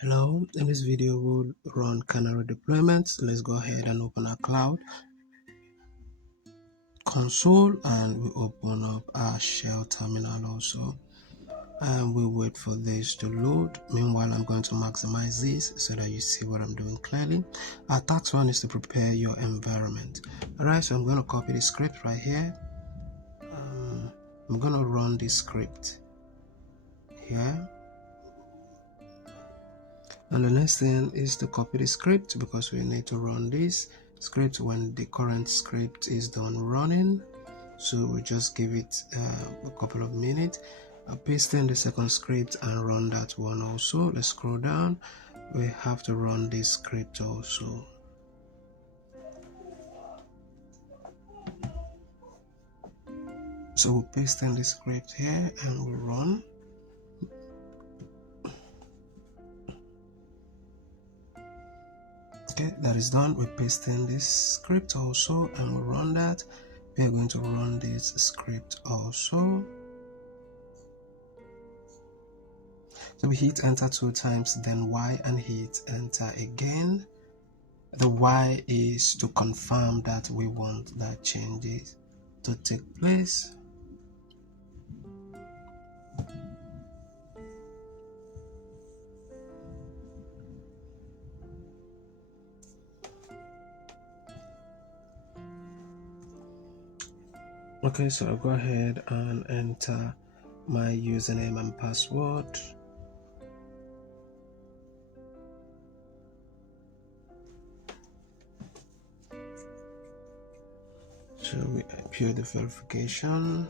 Hello, in this video we'll run Canary deployments. Let's go ahead and open our cloud console and we open up our shell terminal also, and we wait for this to load. Meanwhile, I'm going to maximize this so that you see what I'm doing clearly. Our task one is to prepare your environment. Alright, so I'm going to copy the script right here. I'm going to run this script here. And the next thing is to copy the script, because we need to run this script when the current script is done running. So we just give it a couple of minutes. I'll paste in the second script and run that one also. Let's scroll down. We have to run this script also. So we'll paste in the script here and we'll run. Okay, that is done. We paste in this script also and we'll run that. We are going to run this script also. So we hit enter 2 times, then Y, and hit enter again. The Y is to confirm that we want that changes to take place. Okay, so I'll go ahead and enter my username and password. So we appear the verification.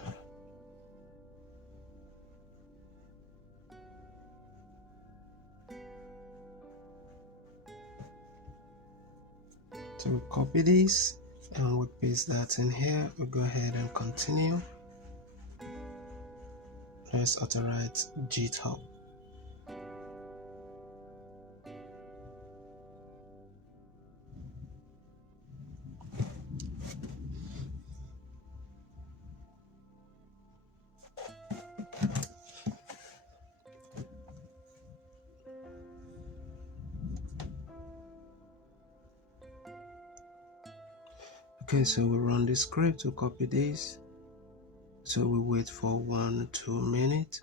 So we copy this and we paste that in here. We go ahead and continue. Let's authorize GitHub. Okay, so we run this script to copy this. So we wait for 1-2 minutes.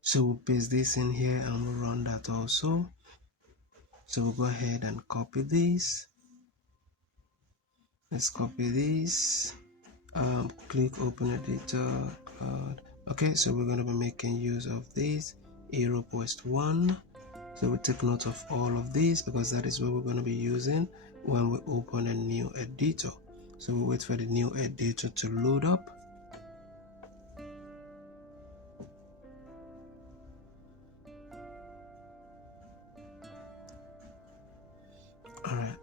So we'll paste this in here and we'll run that also. So we'll go ahead and copy this. Let's copy this. Click open editor. Okay, so we're going to be making use of this arrow post 1. So we take note of all of these because that is what we're going to be using when we open a new editor. So we wait for the new editor to load up. Alright.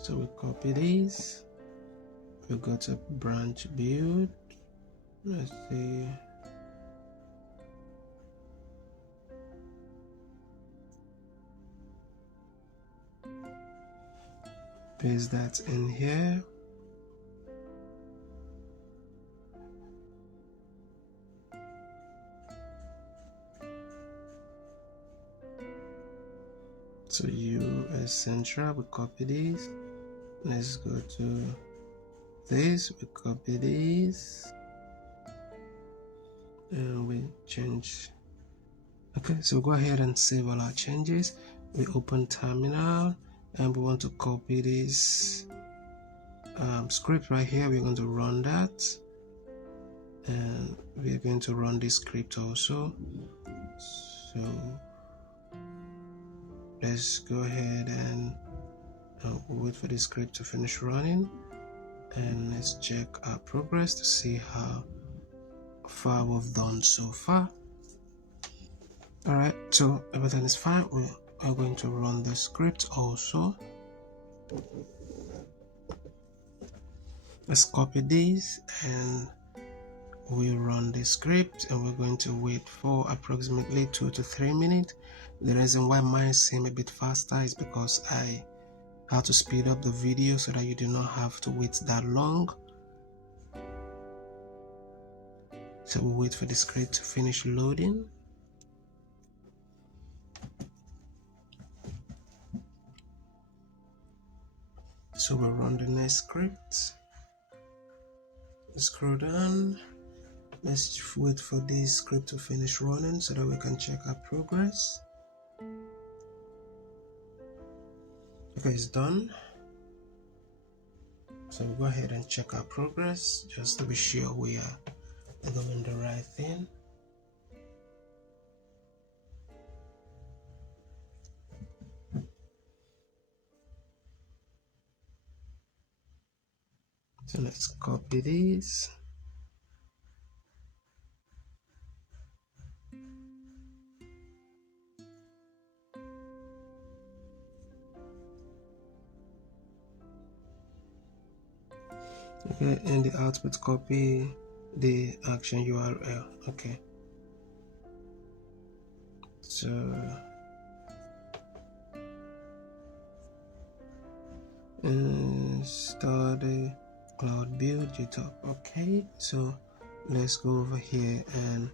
So we copy these. We go to branch build. Let's see. Paste that in here. So US Central, we copy these. Let's go to this, we copy these. And we change. Okay, so go ahead and save all our changes. We open terminal and we want to copy this script right here. We're going to run that. And we're going to run this script also. So let's go ahead and wait for the script to finish running, and let's check our progress to see how far we've done so far. Alright, so everything is fine. We are going to run the script also. Let's copy this and we run the script, and we're going to wait for approximately 2 to 3 minutes. The reason why mine seems a bit faster is because I had to speed up the video so that you do not have to wait that long. So we'll wait for the script to finish loading. So we'll run the next script. Scroll down. Let's wait for this script to finish running so that we can check our progress. Okay, it's done. So we'll go ahead and check our progress just to be sure we are doing the right thing. So let's copy this. Okay, and the output, copy the action URL. Okay, so start the cloud build GitHub. Okay, so let's go over here and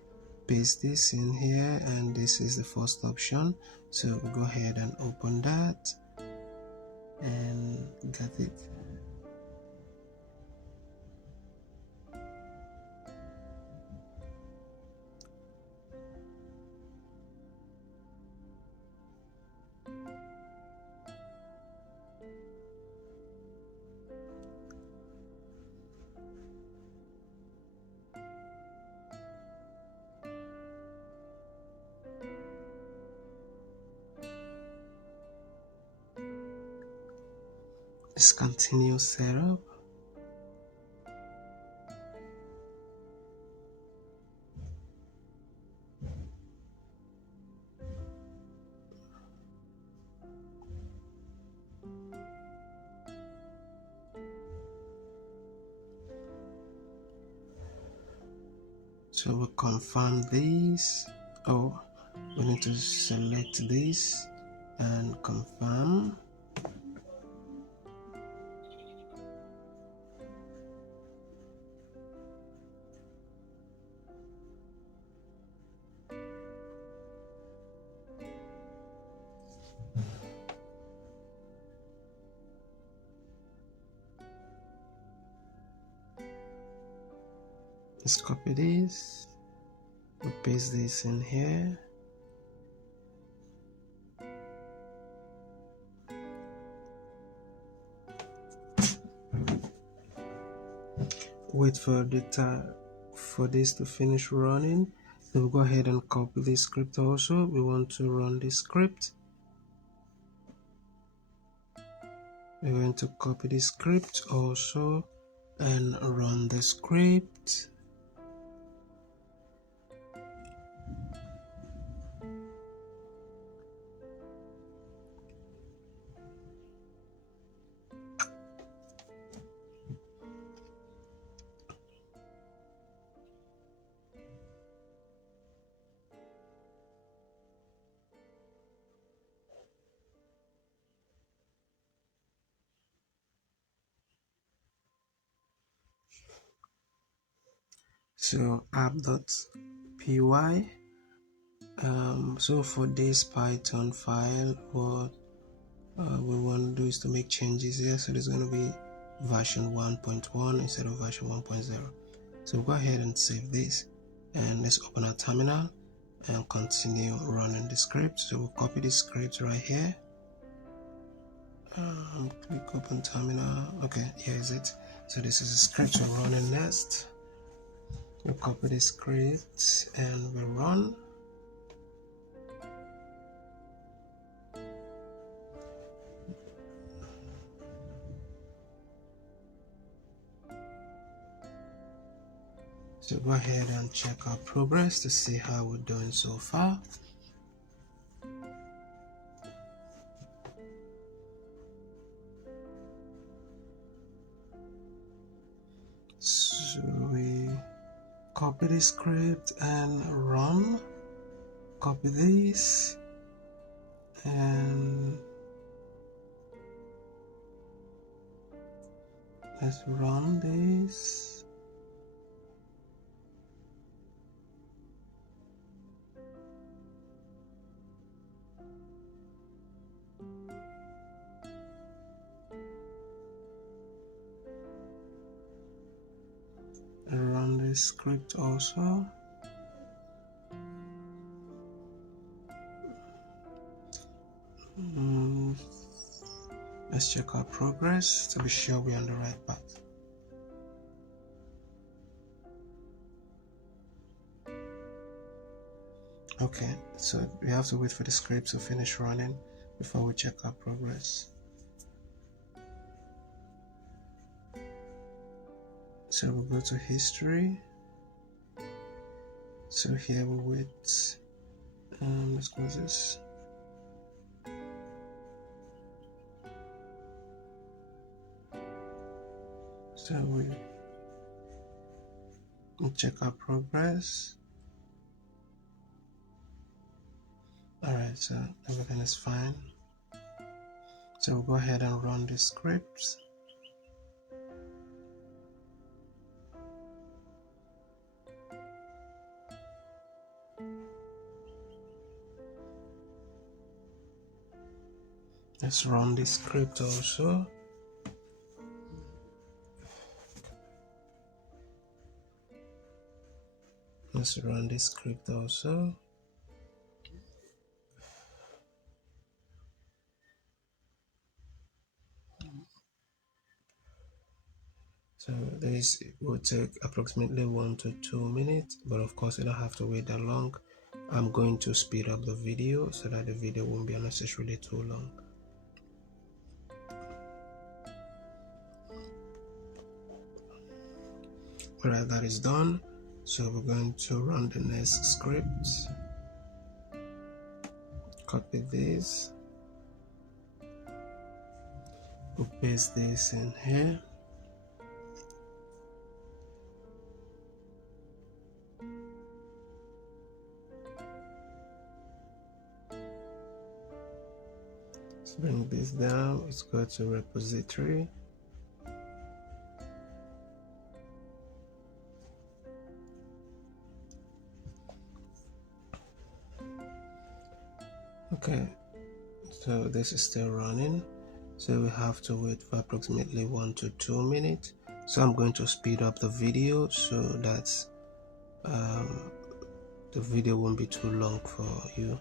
paste this in here, and this is the first option. So we'll go ahead and open that and get it. Let's continue setup. So we'll confirm this. Oh, we need to select this and confirm. Let's copy this, we'll paste this in here. Wait for this to finish running. Then we'll go ahead and copy this script also. We want to run this script. We're going to copy this script also and run the script. So app.py. So for this Python file, what we want to do is to make changes here. So there's going to be version 1.1 instead of version 1.0. So we'll go ahead and save this, and let's open our terminal and continue running the script. So we'll copy the script right here. Click open terminal. Okay, here is it. So this is the script we're running next. We'll copy the script and we'll run. So go ahead and check our progress to see how we're doing so far. So we copy the script and run. Copy this and let's run this. Run this script also. Let's check our progress to be sure we're on the right path. Okay, so we have to wait for the script to finish running before we check our progress. So we'll go to history. So here we'll wait. Let's close this. So we'll check our progress. Alright, so everything is fine. So we'll go ahead and run the scripts. Let's run the script also. Let's run the script also. So this will take approximately 1 to 2 minutes, but of course you don't have to wait that long. I'm going to speed up the video so that the video won't be unnecessarily too long. Alright, that is done. So we're going to run the next script. Copy this. We'll paste this in here. Let's bring this down. Let's go to repository. Okay, so this is still running, so we have to wait for approximately 1 to 2 minutes. So I'm going to speed up the video so that the video won't be too long for you.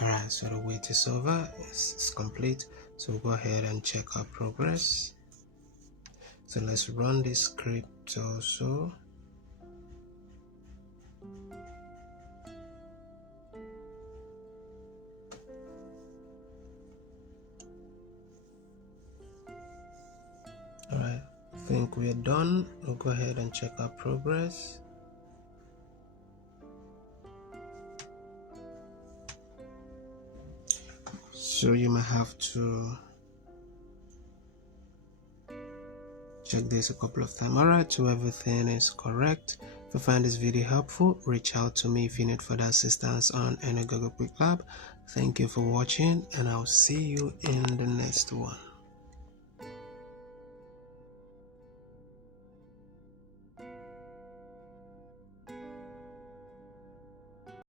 Alright, so the wait is over, it's complete. So we'll go ahead and check our progress. So let's run this script also. Alright, I think we're done. We'll go ahead and check our progress. So you might have to check this a couple of times. Alright, so everything is correct. If you find this video helpful, reach out to me if you need further assistance on any Google Qwiklabs. Thank you for watching, and I'll see you in the next one.